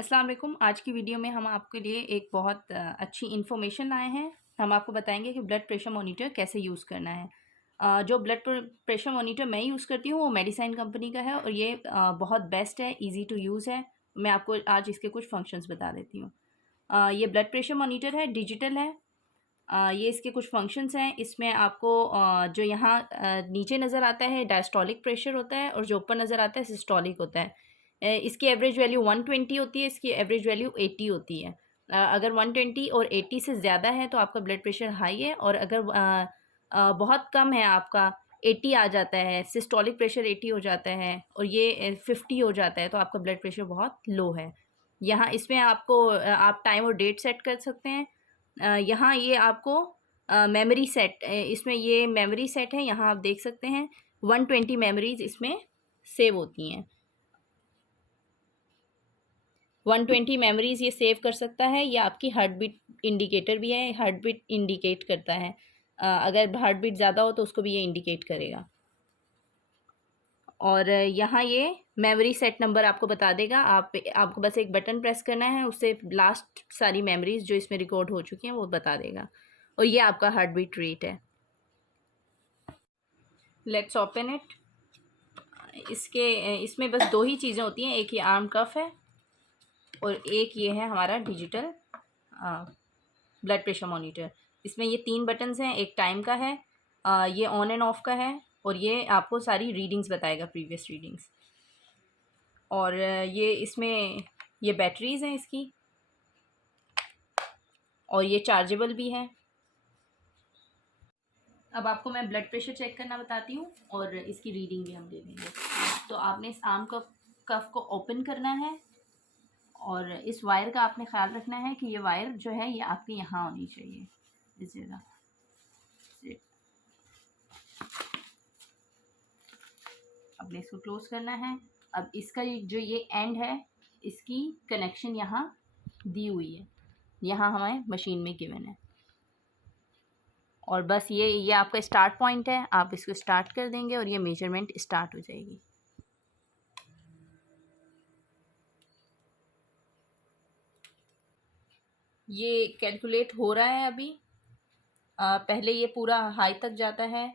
अस्सलाम वालेकुम। आज की वीडियो में हम आपके लिए एक बहुत अच्छी इन्फॉर्मेशन लाए हैं। हम आपको बताएंगे कि ब्लड प्रेशर मॉनिटर कैसे यूज़ करना है। जो ब्लड प्रेशर मॉनिटर मैं यूज़ करती हूँ वो मेडिसाइन कंपनी का है और ये बहुत बेस्ट है, इजी टू यूज़ है। मैं आपको आज इसके कुछ फंक्शंस बता देती हूँ। ये ब्लड प्रेशर मॉनिटर है, डिजिटल है। ये इसके कुछ फंक्शंस हैं। इसमें आपको जो यहाँ नीचे नज़र आता है डायस्टोलिक प्रेशर होता है और जो ऊपर नज़र आता है सिस्टोलिक होता है। इसकी एवरेज वैल्यू 120 होती है, इसकी एवरेज वैल्यू 80 होती है। अगर 120 और 80 से ज़्यादा है तो आपका ब्लड प्रेशर हाई है, और अगर बहुत कम है आपका 80 आ जाता है, सिस्टोलिक प्रेशर 80 हो जाता है और ये 50 हो जाता है तो आपका ब्लड प्रेशर बहुत लो है। यहाँ इसमें आपको आप टाइम और डेट सेट कर सकते हैं। यहाँ ये आपको मेमोरी सेट, इसमें ये मेमोरी सेट है, यहाँ आप देख सकते हैं 120 मेमोरीज इसमें सेव होती हैं। 120 मेमोरीज़ ये सेव कर सकता है। ये आपकी हार्ट बीट इंडिकेटर भी है, हार्ट बीट इंडिकेट करता है। अगर हार्ट बीट ज़्यादा हो तो उसको भी ये इंडिकेट करेगा। और यहाँ ये मेमोरी सेट नंबर आपको बता देगा। आपको बस एक बटन प्रेस करना है, उससे लास्ट सारी मेमोरीज़ जो इसमें रिकॉर्ड हो चुकी हैं वो बता देगा। और ये आपका हार्ट बीट रेट है। Let's open it. इसमें बस दो ही चीज़ें होती हैं, एक ये आर्म कफ है और एक ये है हमारा डिजिटल ब्लड प्रेशर मॉनिटर। इसमें ये 3 बटन्स हैं, एक टाइम का है, ये ऑन एंड ऑफ का है, और ये आपको सारी रीडिंग्स बताएगा, प्रीवियस रीडिंग्स। और ये इसमें ये बैटरीज़ हैं इसकी, और ये चार्जेबल भी है। अब आपको मैं ब्लड प्रेशर चेक करना बताती हूँ और इसकी रीडिंग भी हम दे देंगे। तो आपने इस आर्म कफ को ओपन करना है और इस वायर का आपने ख्याल रखना है कि ये वायर जो है ये आपके यहाँ होनी चाहिए, इस जगह। अब इसको क्लोज करना है। अब इसका जो ये एंड है इसकी कनेक्शन यहाँ दी हुई है, यहाँ हमें मशीन में गिवन है। और बस ये आपका स्टार्ट पॉइंट है, आप इसको स्टार्ट कर देंगे और ये मेजरमेंट स्टार्ट हो जाएगी। ये कैलकुलेट हो रहा है अभी। पहले ये पूरा हाई तक जाता है,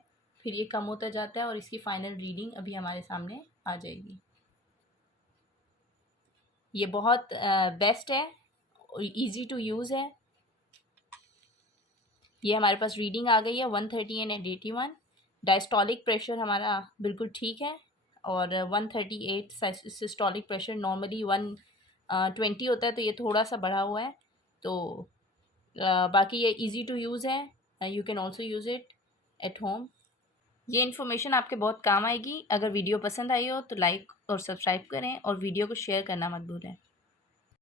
फिर ये कम होता जाता है और इसकी फाइनल रीडिंग अभी हमारे सामने आ जाएगी। ये बहुत बेस्ट है और इजी टू यूज़ है। ये हमारे पास रीडिंग आ गई है 130 एंड 81। डायस्टोलिक प्रेशर हमारा बिल्कुल ठीक है, और 138 सिस्टोलिक प्रेशर। नॉर्मली 120 होता है तो ये थोड़ा सा बढ़ा हुआ है। तो बाकी ये इजी टू यूज़ है, you can also use it at home. ये इन्फॉर्मेशन आपके बहुत काम आएगी। अगर वीडियो पसंद आई हो तो लाइक और सब्सक्राइब करें और वीडियो को शेयर करना मत भूलें।